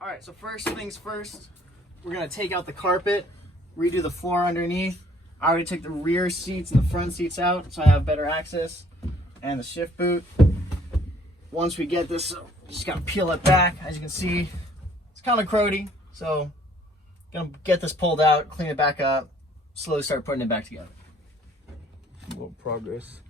All right, so first things first, we're gonna take out the carpet, redo the floor underneath. I already took the rear seats and the front seats out so I have better access, and the shift boot. Once we get this, just gotta peel it back. As you can see, it's kind of cruddy, so gonna get this pulled out, clean it back up, slowly start putting it back together. A little progress.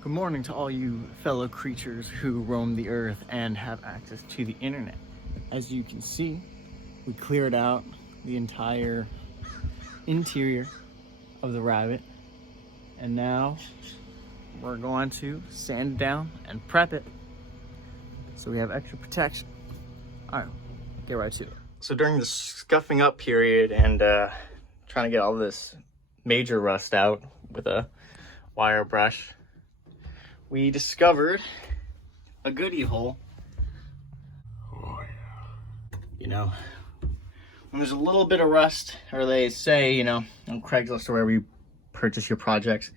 Good morning to all you fellow creatures who roam the earth and have access to the internet. As you can see, we cleared out the entire interior of the Rabbit, and now we're going to sand it down and prep it so we have extra protection. All right, get right to it. So during the scuffing up period and trying to get all this major rust out with a wire brush, we discovered a goodie hole. Oh yeah. You know, when there's a little bit of rust, or they say, you know, on Craigslist or wherever you purchase your projects,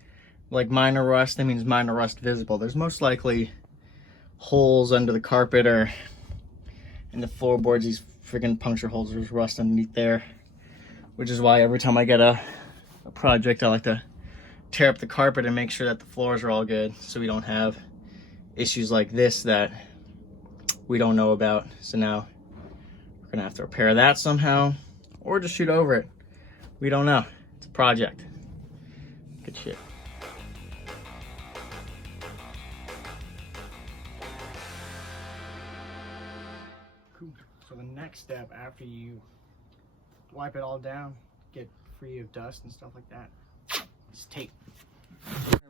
like minor rust, that means minor rust visible. There's most likely holes under the carpet or in the floorboards, these freaking puncture holes, there's rust underneath there, which is why every time I get a project, I like to tear up the carpet and make sure that the floors are all good so we don't have issues like this that we don't know about. So now we're gonna have to repair that somehow or just shoot over it. We don't know. It's a project. Good shit. Cool. So the next step after you wipe it all down, get free of dust and stuff like that, is tape.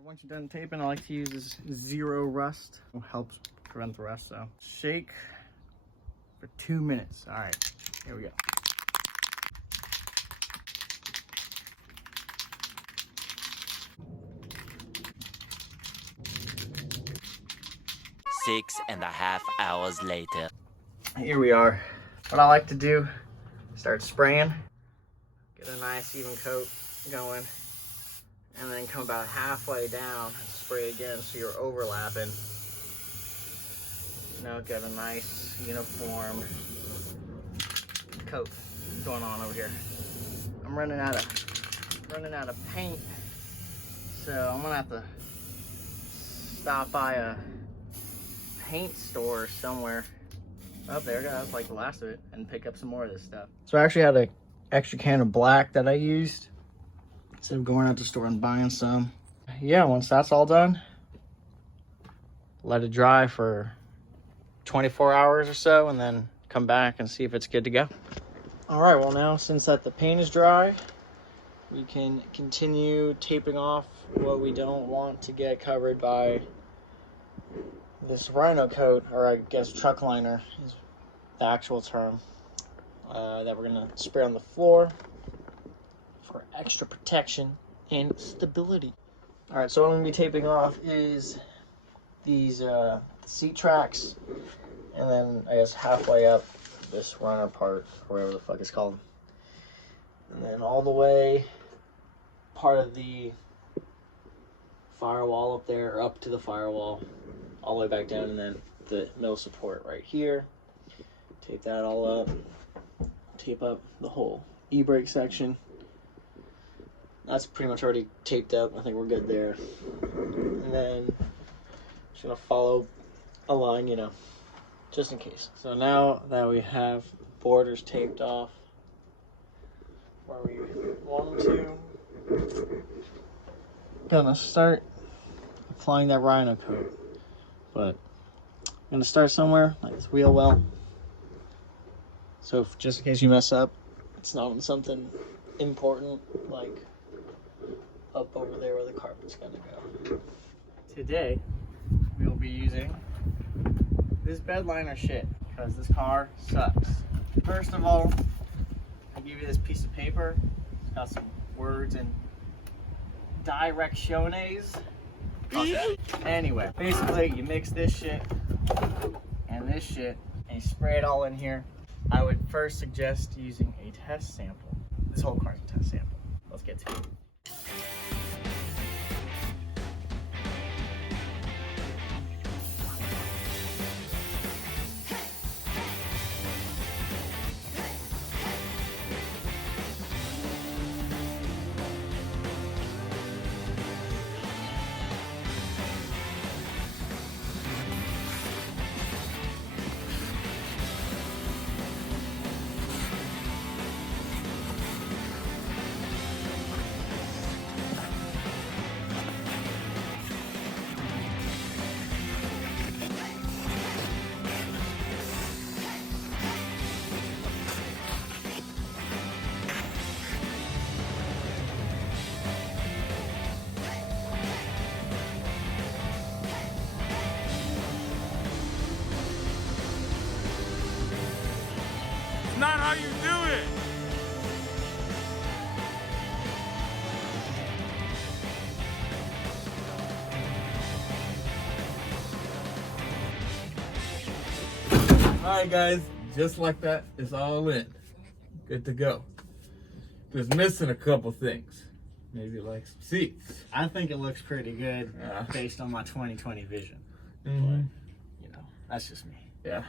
Once you're done taping, I like to use this Zero Rust. It helps prevent the rust, so shake for 2 minutes. All right, here we go. Six and a half hours later. Here we are. What I like to do, start spraying, get a nice even coat going, and then come about halfway down and spray again so you're overlapping. You know, get a nice uniform coat going on over here. I'm running out of paint, so I'm gonna have to stop by a paint store somewhere. Oh, there that's like the last of it, and pick up some more of this stuff. So I actually had an extra can of black that I used instead of going out to the store and buying some. Yeah, once that's all done, let it dry for 24 hours or so, and then come back and see if it's good to go. All right, well now, since that the paint is dry, we can continue taping off what we don't want to get covered by this Rhino coat, or I guess truck liner is the actual term, that we're gonna spray on the floor for extra protection and stability. All right, so what I'm gonna be taping off is these seat tracks, and then I guess halfway up this runner part, or whatever the fuck it's called, and then all the way part of the firewall up there, or up to the firewall, all the way back down, and then the middle support right here. Tape that all up. Tape up the whole e-brake section. That's pretty much already taped up. I think we're good there. And then just gonna follow a line, you know, just in case. So now that we have borders taped off where we want them to, gonna start applying that Rhino coat. But I'm gonna start somewhere like this wheel well. So if, just in case you mess up, it's not on something important like up over there where the carpet's gonna go. Today, we'll be using this bed liner shit because this car sucks. First of all, I give you this piece of paper. It's got some words in directiones. Anyway, basically you mix this shit and this shit and you spray it all in here. I would first suggest using a test sample. This whole car's a test sample. Let's get to it. Not how you do it. All right, guys, just like that, it's all in. Good to go. Just missing a couple things. Maybe like some seats. I think it looks pretty good Yeah. based on my 2020 vision. Mm-hmm. You know, that's just me. Yeah.